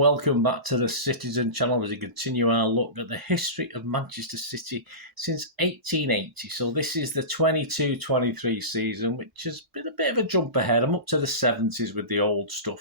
welcome back to the Citizen channel as we continue our look at the history of Manchester City since 1880. So this is the 22-23 season, which has been a bit of a jump ahead. I'm up to the 70s with the old stuff,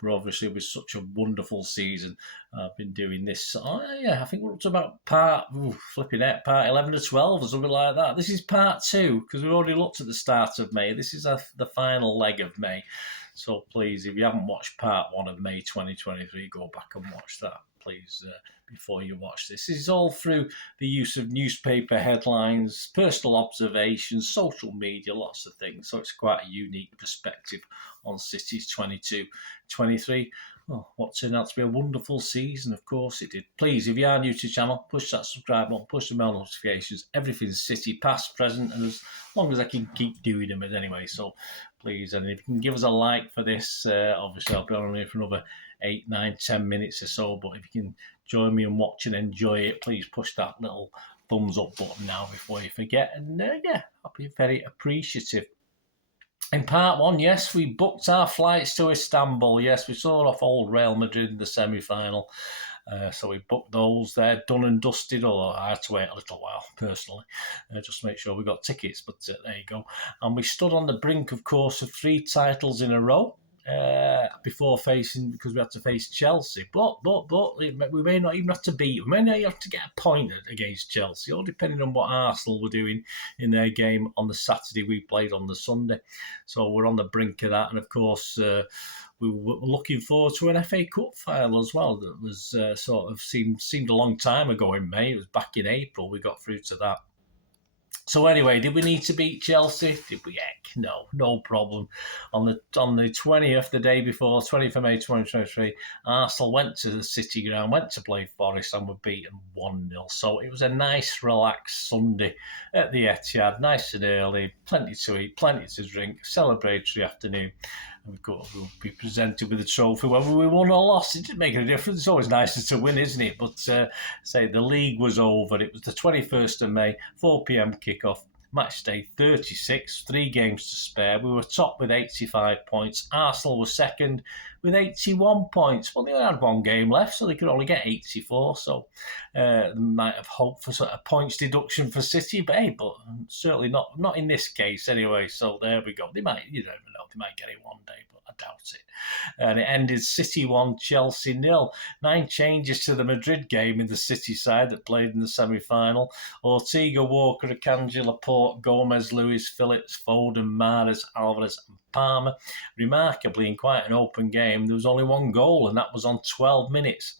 but obviously it was such a wonderful season. I've been doing this. I think we're up to about part 11 to 12 or something like that. This is part 2 because we already looked at the start of May. This is the final leg of May. So please, if you haven't watched part 1 of May 2023, go back and watch that, please, before you watch this. This is all through the use of newspaper headlines, personal observations, social media, lots of things. So it's quite a unique perspective on City's 22-23. Well, what turned out to be a wonderful season, of course it did. Please, if you are new to the channel, push that subscribe button, push the bell notifications. Everything's City, past, present, and as long as I can keep doing them anyway. So please, and if you can give us a like for this, obviously I'll be on here for another 8, 9, 10 minutes or so. But if you can join me and watch and enjoy it, please push that little thumbs up button now before you forget. And I'll be very appreciative. In part 1, yes, we booked our flights to Istanbul. Yes, we saw off old Real Madrid in the semi-final. So we booked those. They're done and dusted, although I had to wait a little while, personally, just to make sure we got tickets. But there you go. And we stood on the brink, of course, of 3 titles in a row before facing, because we had to face Chelsea. But we may not even have to beat. We may not even have to get a point against Chelsea, all depending on what Arsenal were doing in their game on the Saturday we played on the Sunday. So we're on the brink of that. And, of course, we were looking forward to an FA Cup final as well. That was sort of seemed a long time ago in May. It was back in April we got through to that. So anyway, did we need to beat Chelsea? Did we? Heck, no problem. On the 20th, the day before, 20th of May 2023, Arsenal went to the City ground, went to play Forest and were beaten 1-0. So it was a nice, relaxed Sunday at the Etihad, nice and early, plenty to eat, plenty to drink, celebratory afternoon. We'll be presented with a trophy whether we won or lost. It didn't make a difference. It's always nicer to win, isn't it? But say the league was over. It was the 21st of May, 4 p.m. kickoff. Match day 36, 3 games to spare. We were top with 85 points. Arsenal was second with 81 points. Well, they only had 1 game left, so they could only get 84. So they might have hoped for sort of points deduction for City, but certainly not in this case anyway. So there we go. They might, you never know, they might get it one day, but I doubt it. And it ended City 1, Chelsea 0. 9 changes to the Madrid game in the City side that played in the semi-final. Ortega, Walker, Akanji, Laporte, Gomez, Lewis, Phillips, Foden, Mahrez, Alvarez and Palmer. Remarkably, in quite an open game, there was only 1 goal, and that was on 12 minutes.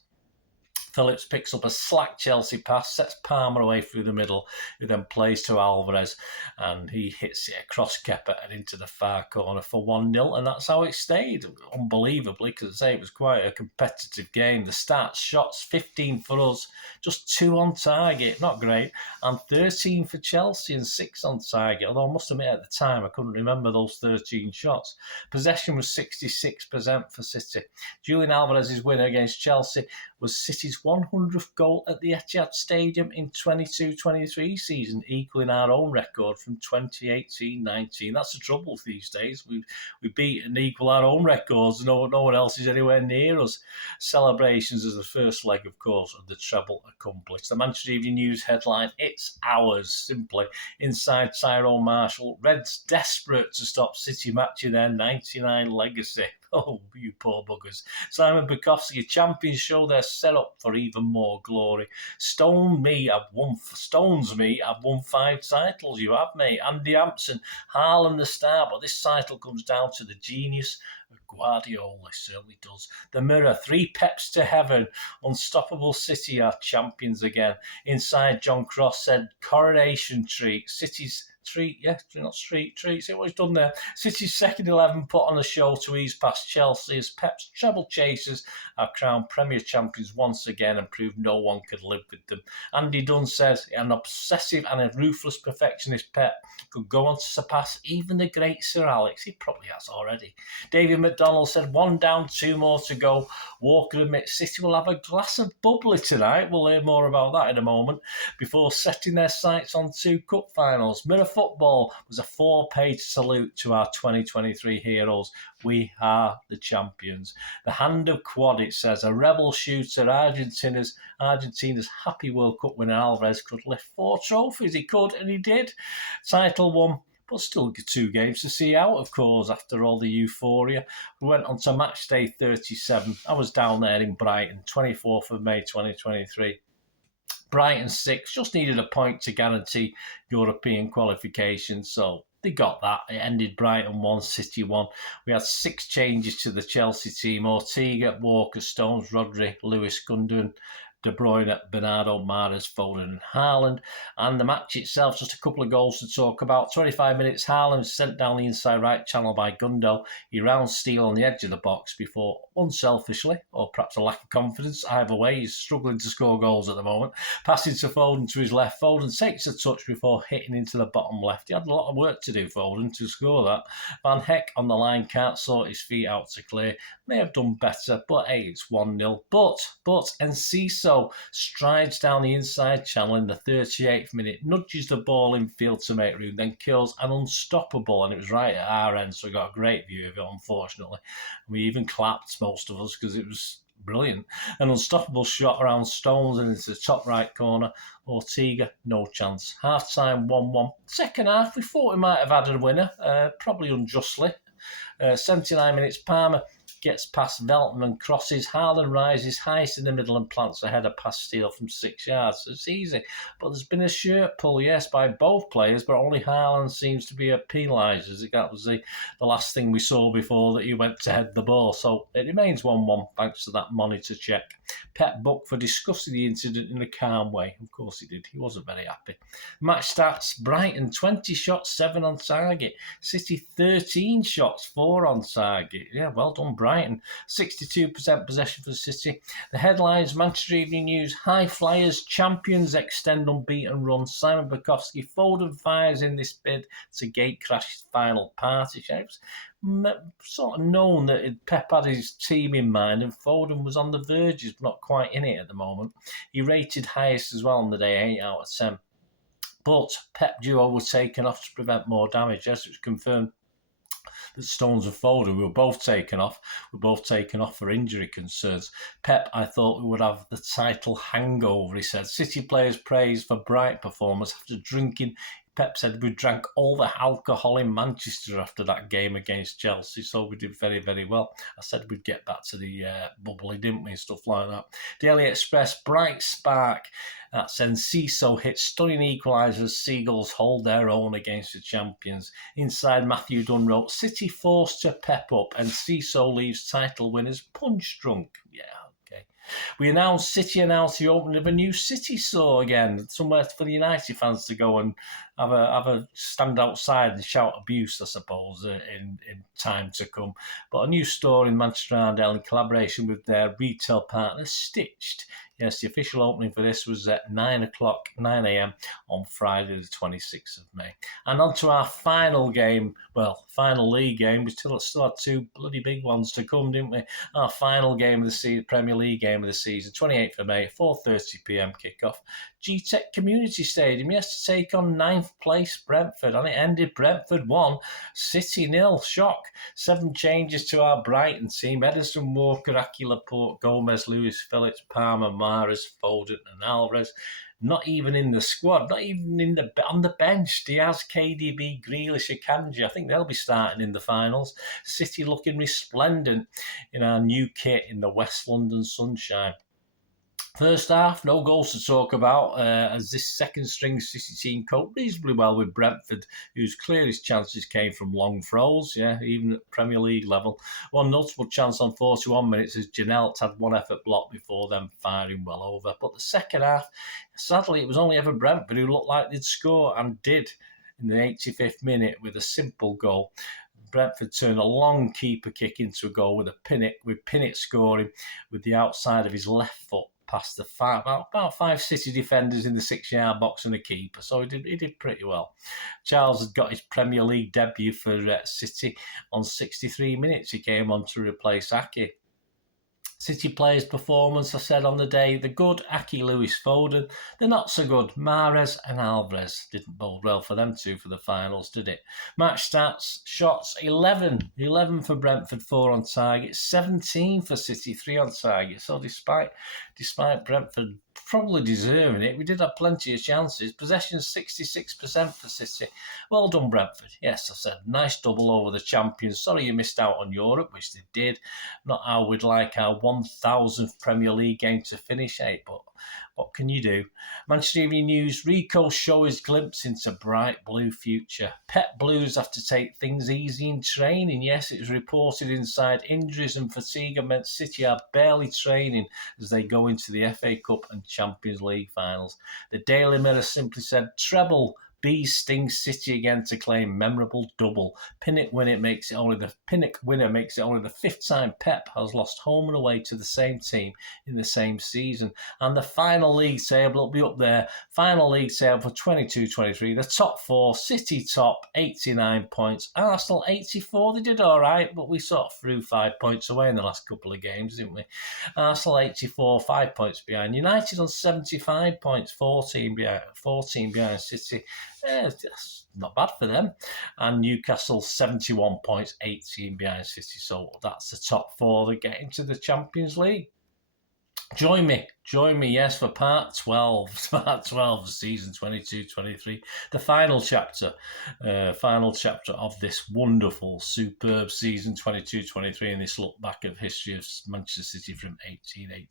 Phillips picks up a slack Chelsea pass, sets Palmer away through the middle, who then plays to Alvarez, and he hits it across Kepa and into the far corner for 1-0, and that's how it stayed, unbelievably, because it was quite a competitive game. The start shots, 15 for us, just 2 on target, not great, and 13 for Chelsea and 6 on target, although I must admit at the time I couldn't remember those 13 shots. Possession was 66% for City. Julian Alvarez's winner against Chelsea was City's 100th goal at the Etihad Stadium in 22-23 season, equaling our own record from 2018-19. That's the trouble these days. We beat and equal our own records. No one else is anywhere near us. Celebrations as the first leg, of course, of the treble accomplished. The Manchester Evening News headline, "It's ours," simply. Inside Tyrone Marshall, Reds desperate to stop City matching their 99 legacy. Oh, you poor buggers. Simon Bukowski, champions show they're set up for even more glory. Stones me, I've won 5 titles. You have, mate. Andy Hampson, Haaland the star, but this title comes down to the genius of Guardiola. Certainly does. The Mirror, 3 peps to heaven. Unstoppable City are champions again. Inside, John Cross said, coronation treat. City's treat, yeah, not street treat. See what he's done there. City's second 11 put on a show to ease past Chelsea as Pep's treble chasers are crowned Premier champions once again and proved no one could live with them. Andy Dunn says an obsessive and a ruthless perfectionist Pep could go on to surpass even the great Sir Alex. He probably has already. David McDonald said 1 down, 2 more to go. Walker admits City will have a glass of bubbly tonight. We'll hear more about that in a moment. Before setting their sights on 2 cup finals. Mirror Football was a 4-page salute to our 2023 heroes. We are the champions. The hand of quad, it says, a rebel shooter, Argentina's happy World Cup winner Alvarez could lift 4 trophies. He could, and he did. Title won, but still 2 games to see out, of course, after all the euphoria. We went on to match day 37. I was down there in Brighton, 24th of May 2023. Brighton 6 just needed a point to guarantee European qualification, so they got that. It ended Brighton 1, City 1. We had 6 changes to the Chelsea team: Ortega, Walker, Stones, Rodri, Lewis, Gundogan, De Bruyne, Bernardo, Mahrez, Foden and Haaland. And the match itself, just a couple of goals to talk about. 25 minutes, Haaland sent down the inside right channel by Gundo. He round Steele on the edge of the box before, unselfishly, or perhaps a lack of confidence, either way, he's struggling to score goals at the moment, passing to Foden to his left. Foden takes a touch before hitting into the bottom left. He had a lot of work to do, Foden, to score that. Van Heck on the line can't sort his feet out to clear. May have done better, but hey, it's 1-0. But Enciso strides down the inside channel in the 38th minute, nudges the ball in field to make room, then kills an unstoppable, and it was right at our end, so we got a great view of it, unfortunately. We even clapped, most of us, because it was brilliant. An unstoppable shot around Stones and into the top right corner. Ortega, no chance. Half-time 1-1. Second half, we thought we might have had a winner, probably unjustly. 79 minutes, Palmer gets past Veltman, crosses, Haaland rises highest in the middle and plants a header past Steele from 6 yards. So it's easy. But there's been a shirt pull, yes, by both players, but only Haaland seems to be penalised. That was the last thing we saw before that he went to head the ball. So it remains 1-1 thanks to that monitor check. Pep booked for discussing the incident in a calm way. Of course he did. He wasn't very happy. Match stats: Brighton 20 shots, 7 on target. City 13 shots, 4 on target. Yeah, well done, Brighton. 62% possession for City. The headlines: Manchester Evening News, high flyers, champions extend unbeaten run. Simon Bukowski, Foden fires in this bid to gate crash his final party. It was sort of known that Pep had his team in mind and Foden was on the verges, but not quite in it at the moment. He rated highest as well on the day, 8 out of 10. But Pep duo was taken off to prevent more damage. Yes, it was confirmed that Stones and Foden were both taken off. For injury concerns. Pep, I thought we would have the title hangover, he said. City players praised for bright performance after drinking. Pep said we drank all the alcohol in Manchester after that game against Chelsea, so we did very, very well. I said we'd get back to the bubbly, didn't we, and stuff like that. Daily Express, bright spark. That's Enciso hit stunning equalisers. Seagulls hold their own against the champions. Inside, Matthew Dunn wrote, City forced to pep up, and Enciso leaves title winners punch drunk. Yeah. City announced the opening of a new City store again, somewhere for the United fans to go and have a stand outside and shout abuse, I suppose, in time to come. But a new store in Manchester Arndale in collaboration with their retail partner, Stitched. Yes, the official opening for this was at 9 a.m. on Friday the 26th of May. And on to our final game, final league game. We still had 2 bloody big ones to come, didn't we? Our final game of the season, Premier League game of the season, 28th of May, 4:30pm kickoff. G-Tech Community Stadium, yes, to take on 9th place Brentford. And it ended Brentford 1, City 0. Shock. 7 changes to our Brighton team. Ederson, Walker, Aki, Laporte, Gomez, Lewis, Phillips, Palmer, Mahrez, Foden and Alvarez. Not even in the squad, not even on the bench. Diaz, KDB, Grealish, Akanji. I think they'll be starting in the finals. City looking resplendent in our new kit in the West London sunshine. First half, no goals to talk about, as this second-string City team coped reasonably well with Brentford, whose clearest chances came from long throws, even at Premier League level. One notable chance on 41 minutes as Janelt had one effort blocked before them firing well over. But the second half, sadly, it was only ever Brentford who looked like they'd score, and did in the 85th minute with a simple goal. Brentford turned a long keeper kick into a goal with Pinnock scoring with the outside of his left foot past the about 5 City defenders in the 6-yard box and a keeper, so he did pretty well. Charles had got his Premier League debut for City on 63 minutes. He came on to replace Aki. City players' performance, I said on the day, the good Aki Lewis Foden, the not so good Mahrez and Alvarez. Didn't bode well for them two for the finals, did it? Match stats, shots 11 for Brentford, 4 on target, 17 for City, 3 on target. So despite Brentford probably deserving it, we did have plenty of chances. Possession 66% for City. Well done, Brentford. Yes, I said, nice double over the champions. Sorry you missed out on Europe, which they did. Not how we'd like our 1000th Premier League game to finish, but what can you do? Manchester Evening News, Rico shows glimpse into bright blue future. Pep Blues have to take things easy in training. Yes, it was reported inside injuries and fatigue have meant City are barely training as they go into the FA Cup and Champions League finals. The Daily Mirror simply said, treble. Bees sting City again to claim memorable double. Pinnock winner makes it only the fifth time Pep has lost home and away to the same team in the same season. And the final league table will be up there. Final league table for 22-23. The top four, City top, 89 points. Arsenal 84. They did all right, but we sort of threw 5 points away in the last couple of games, didn't we? Arsenal 84, 5 points behind. United on 75 points, 14 behind City. That's not bad for them. And Newcastle 71 points, 18 behind City. So that's the top four that get into the Champions League. Join me, yes, for part 12 of season 22-23, the final chapter of this wonderful, superb season 22-23, and this look back of history of Manchester City from 1880.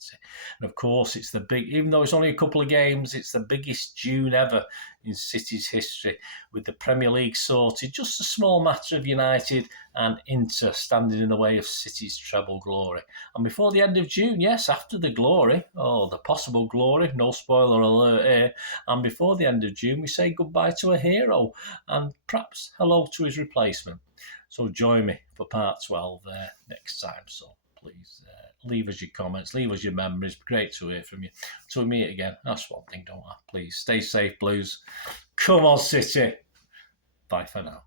And of course, it's the big, even though it's only a couple of games, it's the biggest June ever in City's history, with the Premier League sorted, just a small matter of United and Inter standing in the way of City's treble glory. And before the end of June, yes, after the glory, the possible glory, no spoiler alert here, and before the end of June, we say goodbye to a hero and perhaps hello to his replacement. So join me for part 12 there next time. So please leave us your comments, leave us your memories. Great to hear from you. Till we meet again, that's one thing, don't I? Please stay safe, Blues. Come on, City. Bye for now.